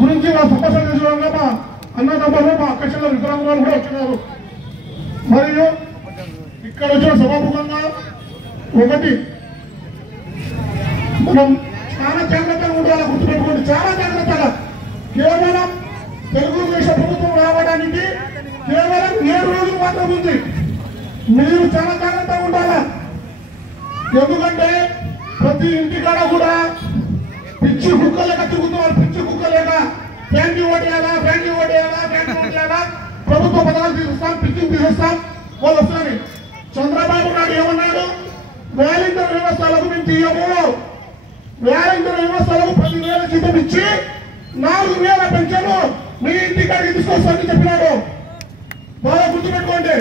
గురించి మా సమస్య తెలుసుకోవడంగా మా అన్నదమ్ములు మా అక్క చెల్లెలు విక్రమరావు కూడా వచ్చినారు. మరియు ఇక్కడ వచ్చిన సభాముఖంగా ఒకటి మనం చాలా జాగ్రత్తగా ఉండాలి, గుర్తుపెట్టుకోండి, చాలా జాగ్రత్తగా. కేవలం తెలుగుదేశం ప్రభుత్వం రావడానికి కేవలం 7 రోజులు మాత్రం ఉంది. మీరు చాలా జాగ్రత్తగా ఉండాలా. ఎందుకంటే ప్రతి ఇంటికాడ కూడా పిచ్చి కుక్కలేక తిరుగుతున్నారు. పిచ్చి కుక్కలేక ఫ్యాన్కి ఓటేయాలా, ఫ్యాన్కి ఓటేయాలా, ఫ్యాన్కి ఓటేయాలా, ప్రభుత్వ పథకాలు తీసేస్తాం, పిచ్చిని తీసేస్తాం వాళ్ళు వస్తున్నారు. చంద్రబాబు నాయుడు ఏమన్నాడు? వాలంటీర్ వ్యవస్థలకు మేము తీయము, వాలంటీర్ వ్యవస్థలకు 10,000 జీతం ఇచ్చి 4,000 పెన్షన్ మీ ఇంటికాడికి తీసుకొస్తామని చెప్పినాడు. బాగా గుర్తుపెట్టుకోండి.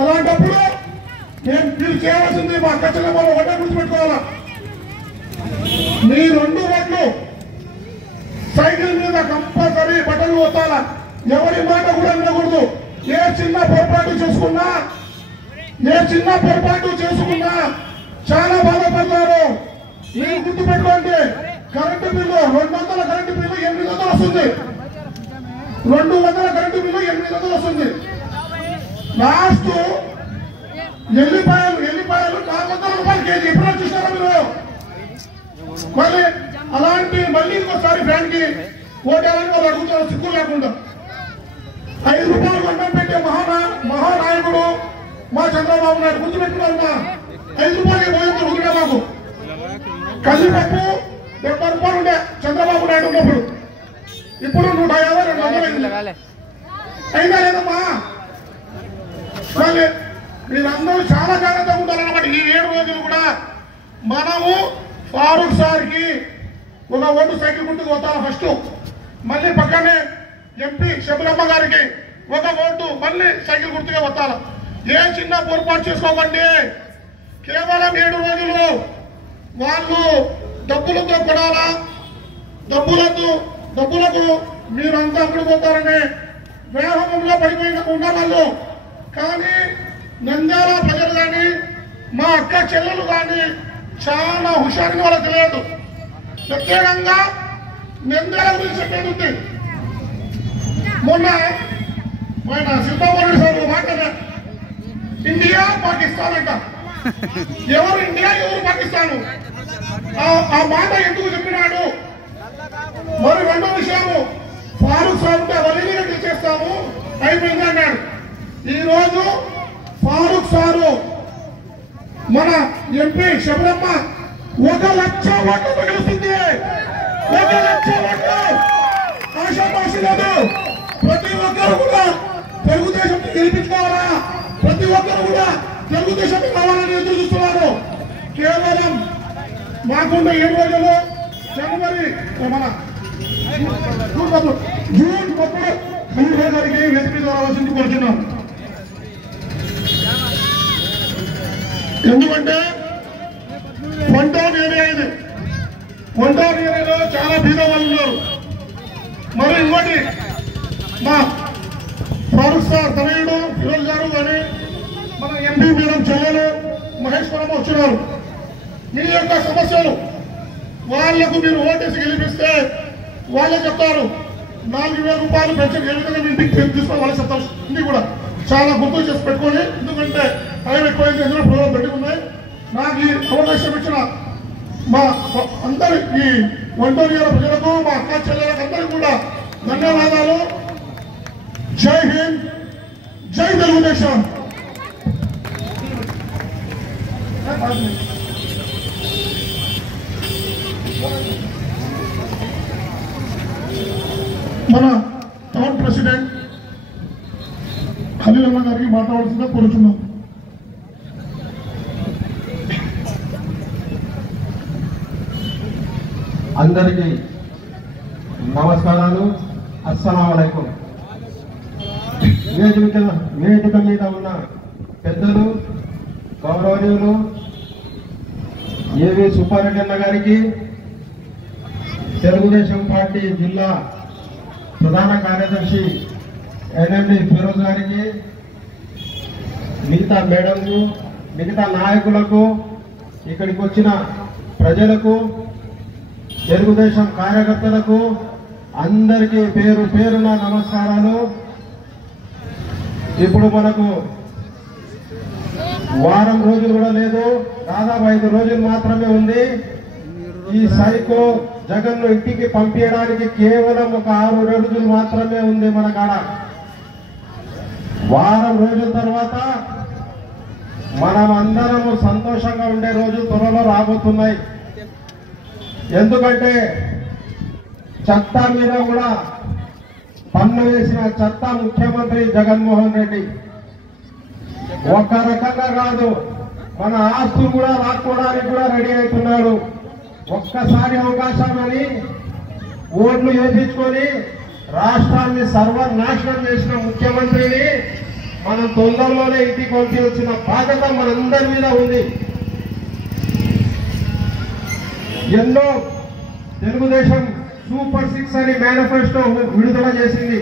అలాంటప్పుడు మీరు చేయాల్సింది మా అక్క చెల్లెమ్మలు ఒకటే గుర్తుపెట్టుకోవాలా. మీ 2 ఓట్లు సైకిల్ మీద కంపల్సరీ బటన్లు వస్తాలా. ఎవరి మాట కూడా వినకూడదు. ఏ చిన్న పొరపాటు చేసుకున్నా చాలా బాధపడతారు. మీరు గుర్తుపెట్టుకోండి. కరెంటు బిల్లు 200 కరెంటు బిల్లు 800 వస్తుంది. 200 కరెంటు బిల్లు 800 వస్తుంది. లాస్ట్ ఎల్లిపాయలు 400 రూపాయలు కేజీ. ఎప్పుడు చూసారా మీరు? మళ్ళీ అలాంటి మళ్ళీ ఇంకోసారి ఫ్యాన్ కి ఓటేయాలని వాళ్ళు అడుగుతారు సిగ్గు లేకుండా. 5 రూపాయలు అన్నం పెట్టే మహానాయకుడు మా చంద్రబాబు నాయుడు. గుర్తుపెట్టుకున్నారుగా? 5 రూపాయలకి భోజనం దొరుకుతున్నా మాకు. కందిపప్పు 70 రూపాయలు ఉండే చంద్రబాబు నాయుడు ఉన్నప్పుడు. ఇప్పుడు 150, 200 అయినా లేదమ్మా. మళ్ళీ మీరందరూ చాలా జాగ్రత్తగా ఉండాలన్నమాట. ఈ 7 రోజులు కూడా మనము ఫారూక్ సార్కి ఒక ఓటు సైకిల్ గుర్తుకు వస్తాను ఫస్ట్. మళ్ళీ పక్కనే ఎంపీ శబరమ్మ గారికి ఒక ఓటు మళ్ళీ సైకిల్ గుర్తుగా వస్తాను. ఏ చిన్న పొరపాటు చేసుకోకండి. కేవలం 7 రోజులు వాళ్ళు డబ్బులతో కొడాలా, డబ్బులకు మీరంతా అమ్ముడుపోతారని వ్యాహంలో పడిపోయిన వాళ్ళు. కానీ నంద్యాల ప్రజలు కానీ మా అక్క చెల్లెలు కానీ చాలా హుషారుగా వాళ్ళకి తెలియదు. ప్రత్యేకంగా నంద్యాల గురించి చెప్పేది ఉంది. మొన్న శిల్పారెడ్డి సార్ మాట్లాడారు, ఇండియా పాకిస్తాన్ అంట. ఎవరు ఇండియా, ఎవరు పాకిస్తాను? ఆ మాట ఎందుకు చెప్పినాడు? మరి 2వ విషయము, ఫారూక్ సార్ ఉంటే వలీని చేస్తాము అయిపోయింది అన్నాడు. ఈరోజు ఫారూక్ సారు మన ఎంపీ శబరమ్మ 1,00,000 ఓట్లు గెలుస్తుంది. 1,00,000 ఓట్లు ఆశాపాషి లేదు. ప్రతి ఒక్కరు కూడా తెలుగుదేశం గెలిపించుకోవాలా, ప్రతి ఒక్కరు కూడా తెలుగుదేశం కావాలని ఎదురు చూస్తున్నారు. కేవలం మాకుండా 7 రోజులు జనవరి మన జూన్ 30 ఖలీఫా గారికి వేదిక రావాల్సింది కోరుతున్నాం. ఎందుకంటే వంటౌన్ ఏరియా ఇది. వంటౌన్ ఏరియాలో చాలా బీద వాళ్ళు ఉన్నారు. మరి ఇంకోటి మా ఫారూక్ సార్ తనయుడు ఫిరోజ్ గారు కానీ మన ఎంపీ మేడం చెల్లెలు మహేశ్వరం వచ్చినారు. మీ యొక్క సమస్యలు వాళ్లకు మీరు ఓటేసి గెలిపిస్తే వాళ్ళే చెప్తారు. 4,000 రూపాయలు పెన్షన్ ఏ విధంగా మీ ఇంటికి తీసుకొని వాళ్ళే చెప్తారు. ఇది కూడా చాలా గుర్తు చేసి పెట్టుకొని, ఎందుకంటే టైం ఎక్కువైంది, ఎందుకంటే ప్రోగ్రాం పెట్టుకున్నాయి. నాకు ఈ అవకాశం ఇచ్చిన మా అందరి ఈ వంటూరు ప్రజలకు, మా అక్క చెల్లెలకు అందరికీ కూడా ధన్యవాదాలు. జై హింద్, జై తెలుగుదేశం. మన టౌన్ ప్రెసిడెంట్ ఖలీలమ్మ గారికి మాట్లాడాల్సిందిగా కోరుతున్నాం. అందరికీ నమస్కారాలు. అస్సలాము అలైకుం. వేదిక మీద ఉన్న పెద్దలు, గౌరవనీయులు ఏవి సుబ్బారెడ్డి అన్న గారికి, తెలుగుదేశం పార్టీ జిల్లా ప్రధాన కార్యదర్శి ఎన్ఎండి ఫిరోజ్ గారికి, మిగతా మేడంకు, మిగతా నాయకులకు, ఇక్కడికి వచ్చిన ప్రజలకు, తెలుగుదేశం కార్యకర్తలకు, అందరికీ పేరు పేరున నమస్కారాలు. ఇప్పుడు మనకు వారం రోజులు కూడా లేదు, దాదాపు 5 రోజులు మాత్రమే ఉంది. ఈ సైకో జగన్ను ఇంటికి పంపించడానికి కేవలం ఒక 6 రోజులు మాత్రమే ఉంది మన కాడ. వారం రోజుల తర్వాత మనం అందరము సంతోషంగా ఉండే రోజులు త్వరలో రాబోతున్నాయి. ఎందుకంటే చట్టా మీద కూడా పన్ను వేసిన చట్టా ముఖ్యమంత్రి జగన్మోహన్ రెడ్డి ఒక రకంగా కాదు, మన ఆస్తులు కూడా లాక్కోవడానికి కూడా రెడీ అవుతున్నాడు. ఒక్కసారి అవకాశం అని ఓట్లు వేయించుకొని రాష్ట్రాన్ని సర్వనాశనం చేసిన ముఖ్యమంత్రిని మనం తొందరలోనే ఇంటికి పంపించిన బాధ్యత మనందరి మీద ఉంది. ఎన్నో తెలుగుదేశం సూపర్ 6 అని మేనిఫెస్టో విడుదల చేసింది.